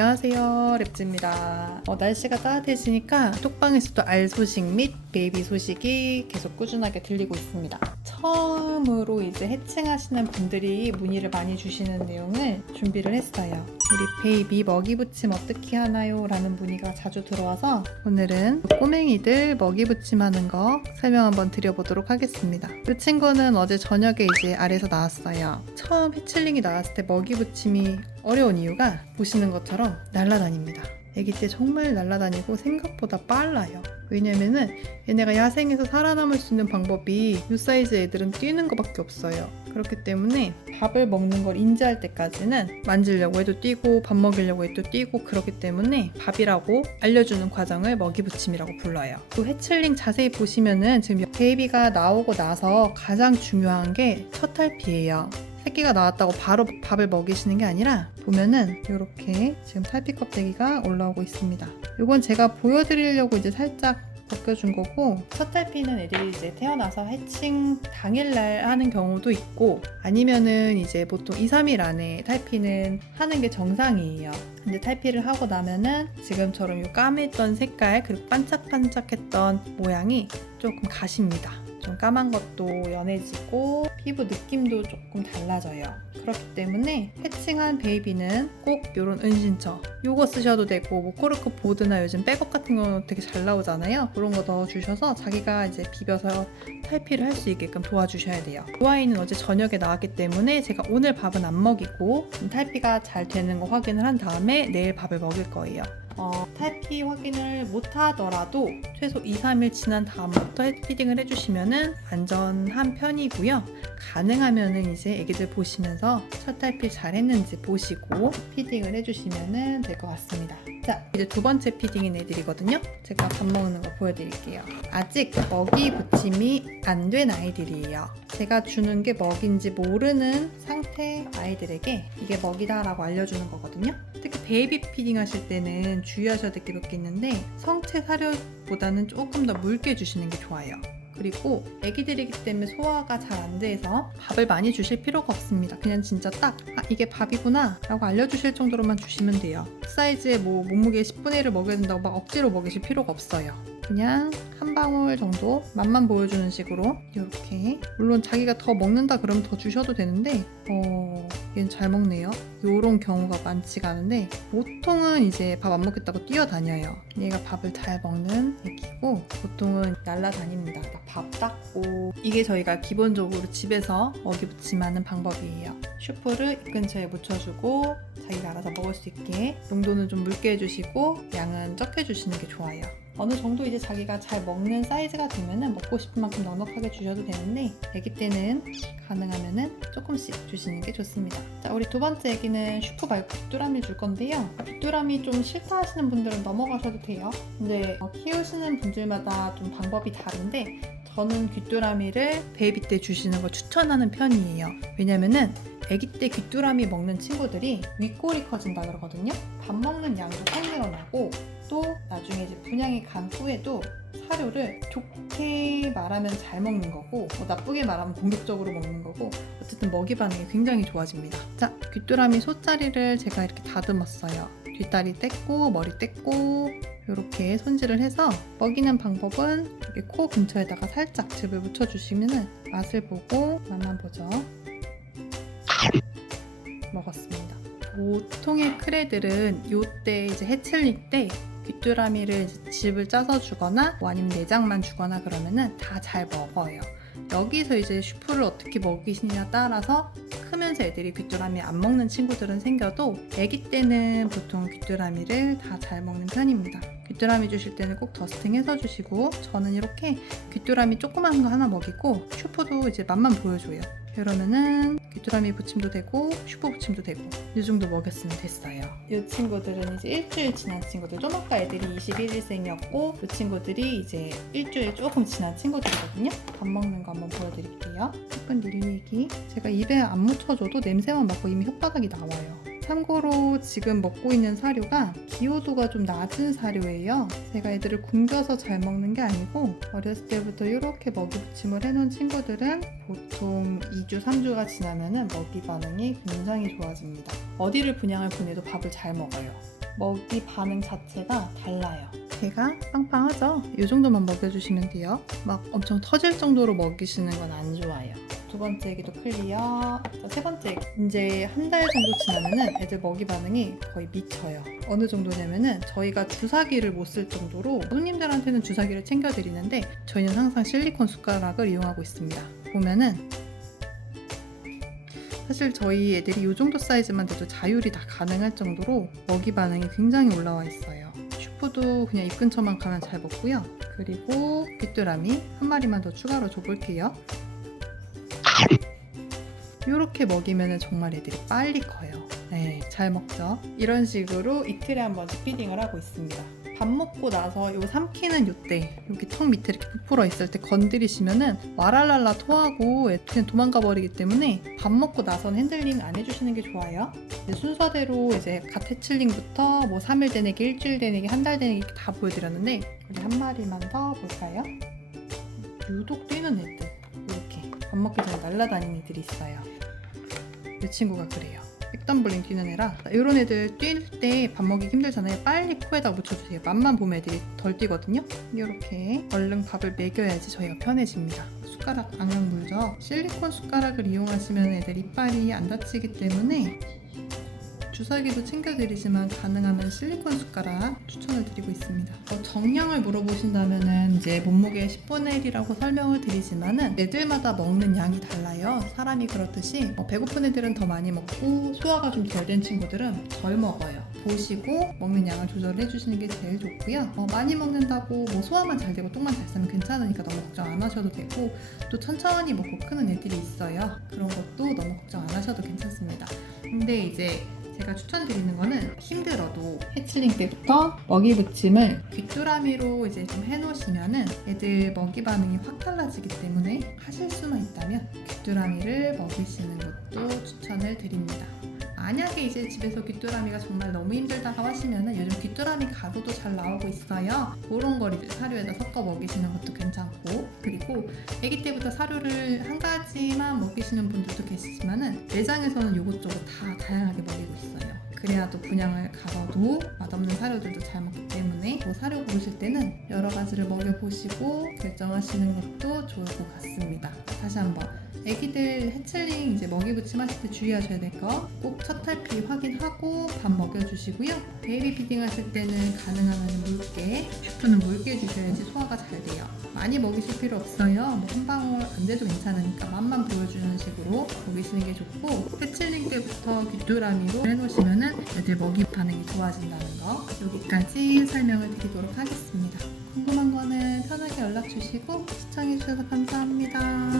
안녕하세요, 랩지입니다. 날씨가 따뜻해지니까 톡방에서도 알 소식 및 베이비 소식이 계속 꾸준하게 들리고 있습니다. 처음으로 이제 해칭하시는 분들이 문의를 많이 주시는 내용을 준비를 했어요. 우리 베이비 먹이 부침 어떻게 하나요? 라는 문의가 자주 들어와서 오늘은 꼬맹이들 먹이 부침하는 거 설명 한번 드려보도록 하겠습니다. 이 친구는 어제 저녁에 이제 알에서 나왔어요. 처음 해칠링이 나왔을 때 먹이 부침이 어려운 이유가 보시는 것처럼 날아다닙니다. 아기 때 정말 날아다니고 생각보다 빨라요. 왜냐면은 얘네가 야생에서 살아남을 수 있는 방법이 이 사이즈 애들은 뛰는 것밖에 없어요. 그렇기 때문에 밥을 먹는 걸 인지할 때까지는 만지려고 해도 뛰고 밥 먹이려고 해도 뛰고, 그렇기 때문에 밥이라고 알려주는 과정을 먹이 부침이라고 불러요. 또 해칠링 자세히 보시면은 지금 베이비가 나오고 나서 가장 중요한 게 첫 탈피예요. 새끼가 나왔다고 바로 밥을 먹이시는 게 아니라 보면은 이렇게 지금 탈피 껍데기가 올라오고 있습니다. 이건 제가 보여드리려고 이제 살짝 벗겨준 거고, 첫 탈피는 애들이 이제 태어나서 해칭 당일날 하는 경우도 있고, 아니면은 이제 보통 2-3일 안에 탈피는 하는 게 정상이에요. 근데 탈피를 하고 나면은 지금처럼 이 까맸던 색깔 그리고 반짝반짝했던 모양이 조금 가십니다. 좀 까만 것도 연해지고 피부 느낌도 조금 달라져요. 그렇기 때문에 해칭한 베이비는 꼭 이런 은신처 요거 쓰셔도 되고, 뭐 코르크 보드나 요즘 백업 같은 거 되게 잘 나오잖아요. 그런 거 넣어주셔서 자기가 이제 비벼서 탈피를 할 수 있게끔 도와주셔야 돼요. 이 아이는 어제 저녁에 나왔기 때문에 제가 오늘 밥은 안 먹이고 탈피가 잘 되는 거 확인을 한 다음에 내일 밥을 먹일 거예요. 탈피 확인을 못하더라도 최소 2-3일 지난 다음부터 피딩을 해주시면 안전한 편이고요. 가능하면 이제 애기들 보시면서 첫 탈피 잘 했는지 보시고 피딩을 해주시면 될 것 같습니다. 자, 이제 두 번째 피딩인 애들이거든요. 제가 밥 먹는 거 보여드릴게요. 아직 먹이 부침이 안 된 아이들이에요. 제가 주는 게 먹인지 모르는 상태 아이들에게 이게 먹이다라고 알려주는 거거든요. 특히 베이비 피딩 하실 때는 주의하셔야 될 게 몇 개 있는데, 성체 사료보다는 조금 더 묽게 주시는 게 좋아요. 그리고 애기들이기 때문에 소화가 잘 안 돼서 밥을 많이 주실 필요가 없습니다. 그냥 진짜 딱 이게 밥이구나 라고 알려주실 정도로만 주시면 돼요. 사이즈의 뭐 몸무게 10분의 1을 먹여야 된다고 막 억지로 먹이실 필요가 없어요. 그냥 한 방울 정도 맛만 보여주는 식으로 이렇게, 물론 자기가 더 먹는다 그러면 더 주셔도 되는데 얘는 잘 먹네요. 요런 경우가 많지가 않은데 보통은 이제 밥 안 먹겠다고 뛰어다녀요. 얘가 밥을 잘 먹는 애기고 보통은 날라다닙니다. 밥 닦고, 이게 저희가 기본적으로 집에서 먹이 부침하는 방법이에요. 슈프를 입 근처에 묻혀주고 자기가 알아서 먹을 수 있게 농도는 좀 묽게 해주시고 양은 적게 주시는 게 좋아요. 어느 정도 이제 자기가 잘 먹는 사이즈가 되면은 먹고 싶은 만큼 넉넉하게 주셔도 되는데, 아기 때는 가능하면은 조금씩 주시는 게 좋습니다. 자, 우리 두 번째 아기는 슈프 말고 귀뚜라미 줄 건데요. 귀뚜라미 좀 싫다 하시는 분들은 넘어가셔도 돼요. 근데 키우시는 분들마다 좀 방법이 다른데 저는 귀뚜라미를 베이비 때 주시는 걸 추천하는 편이에요. 왜냐면은 아기 때 귀뚜라미 먹는 친구들이 윗골이 커진다 그러거든요. 밥 먹는 양도 확 늘어나고, 또 나중에 이제 분양이 간 후에도 사료를 좋게 말하면 잘 먹는 거고, 나쁘게 말하면 공격적으로 먹는 거고, 어쨌든 먹이 반응이 굉장히 좋아집니다. 자, 귀뚜라미 소짜리를 제가 이렇게 다듬었어요. 뒷다리 뗐고 머리 뗐고 이렇게 손질을 해서 먹이는 방법은 이렇게 코 근처에다가 살짝 즙을 묻혀주시면 맛을 보고 맛만 보죠. 먹었습니다. 보통의 크레들은 이때 이제 해칠링 때 귀뚜라미를 즙을 짜서 주거나 아니면 내장만 주거나 그러면은 다 잘 먹어요. 여기서 이제 슈프를 어떻게 먹이시냐 따라서 크면서 애들이 귀뚜라미 안 먹는 친구들은 생겨도 아기 때는 보통 귀뚜라미를 다 잘 먹는 편입니다. 귀뚜라미 주실 때는 꼭 더스팅 해서 주시고, 저는 이렇게 귀뚜라미 조그만 거 하나 먹이고 슈프도 이제 맛만 보여줘요. 그러면은 귀뚜라미 부침도 되고 슈프 부침도 되고 이 정도 먹였으면 됐어요. 이 친구들은 이제 일주일 지난 친구들, 좀 아까 애들이 21일생이었고 이 친구들이 이제 일주일 조금 지난 친구들이거든요. 밥 먹는 거 한번 보여드릴게요. 예쁜 릴리기, 제가 입에 안 묻혀줘도 냄새만 맡고 이미 혓바닥이 나와요. 참고로 지금 먹고 있는 사료가 기호도가 좀 낮은 사료예요. 제가 애들을 굶겨서 잘 먹는 게 아니고 어렸을 때부터 이렇게 먹이 부침을 해놓은 친구들은 보통 2주, 3주가 지나면 먹이 반응이 굉장히 좋아집니다. 어디를 분양을 보내도 밥을 잘 먹어요. 먹이 반응 자체가 달라요. 배가 빵빵하죠? 이 정도만 먹여주시면 돼요. 막 엄청 터질 정도로 먹이시는 건 안 좋아요. 두 번째 애기도 클리어. 세 번째 애기. 이제 한 달 정도 지나면은 애들 먹이 반응이 거의 미쳐요. 어느 정도냐면은 저희가 주사기를 못 쓸 정도로 손님들한테는 주사기를 챙겨드리는데 저희는 항상 실리콘 숟가락을 이용하고 있습니다. 보면은 사실 저희 애들이 이 정도 사이즈만 돼도 자율이 다 가능할 정도로 먹이 반응이 굉장히 올라와 있어요. 슈프도 그냥 입 근처만 가면 잘 먹고요. 그리고 귀뚜라미 한 마리만 더 추가로 줘볼게요. 이렇게 먹이면 정말 애들이 빨리 커요. 네, 잘 먹죠. 이런 식으로 이틀에 한 번씩 피딩을 하고 있습니다. 밥 먹고 나서 요 삼키는 요때 여기 턱 밑에 이렇게 부풀어 있을 때 건드리시면은 와랄랄라 토하고 그냥 도망가 버리기 때문에 밥 먹고 나서는 핸들링 안 해주시는 게 좋아요. 이제 순서대로 이제 갓 해칠링부터 뭐 3일 된 애기, 일주일 된 애기, 한 달 된 애기 다 보여드렸는데 우리 한 마리만 더 볼까요? 유독 뛰는 애들 이렇게 밥 먹기 전에 날아다니는 애들이 있어요. 이 친구가 그래요. 백덤블링 뛰는 애라 이런 애들 뛸 때 밥 먹이기 힘들잖아요. 빨리 코에다 묻혀주세요. 맛만 보면 애들이 덜 뛰거든요. 이렇게 얼른 밥을 먹여야지 저희가 편해집니다. 숟가락 악명 물죠. 실리콘 숟가락을 이용하시면 애들 이빨이 안 다치기 때문에 주사기도 챙겨드리지만 가능하면 실리콘 숟가락 추천을 드리고 있습니다. 정량을 물어보신다면은 이제 몸무게 10분의 1이라고 설명을 드리지만은 애들마다 먹는 양이 달라요. 사람이 그렇듯이 배고픈 애들은 더 많이 먹고 소화가 좀 덜 된 친구들은 덜 먹어요. 보시고 먹는 양을 조절해 주시는 게 제일 좋고요. 많이 먹는다고 뭐 소화만 잘 되고 똥만 잘 싸면 괜찮으니까 너무 걱정 안 하셔도 되고 또 천천히 먹고 크는 애들이 있어요. 그런 것도 너무 걱정 안 하셔도 괜찮습니다. 근데 이제 제가 추천드리는 거는 힘들어도 해칠링 때부터 먹이 붙임을 귀뚜라미로 이제 좀 해놓으시면은 애들 먹이 반응이 확 달라지기 때문에 하실 수만 있다면 귀뚜라미를 먹이시는 것도 추천을 드립니다. 만약에 이제 집에서 귀뚜라미가 정말 너무 힘들다고 하시면은 요즘 귀뚜라미 가루도 잘 나오고 있어요. 그런 걸 이제 사료에다 섞어 먹이시는 것도 괜찮고, 그리고 아기 때부터 사료를 한 가지만 먹이시는 분들도 계시지만은 매장에서는 이것저것 다 다양하게 먹이고 있어요. 그래야 또 분양을 가서도 맛없는 사료들도 잘 먹기 때문에 뭐 사료 고르실 때는 여러 가지를 먹여보시고 결정하시는 것도 좋을 것 같습니다. 다시 한번 애기들 해칠링 이제 먹이 붙임하실 때 주의하셔야 될 거 꼭 첫 탈피 확인하고 밥 먹여주시고요. 베이비 피딩 하실 때는 가능하면 묽게, 슈프는 묽게 주셔야지 소화가 잘 돼요. 많이 먹이실 필요 없어요. 뭐 한 방울 안 돼도 괜찮으니까 맛만 보여주는 식으로 먹이시는 게 좋고, 해칠링 때부터 귀뚜라미로 해놓으시면은 애들 먹이 반응이 좋아진다는 거, 여기까지 설명을 드리도록 하겠습니다. 궁금한 거는 편하게 연락 주시고 시청해주셔서 감사합니다.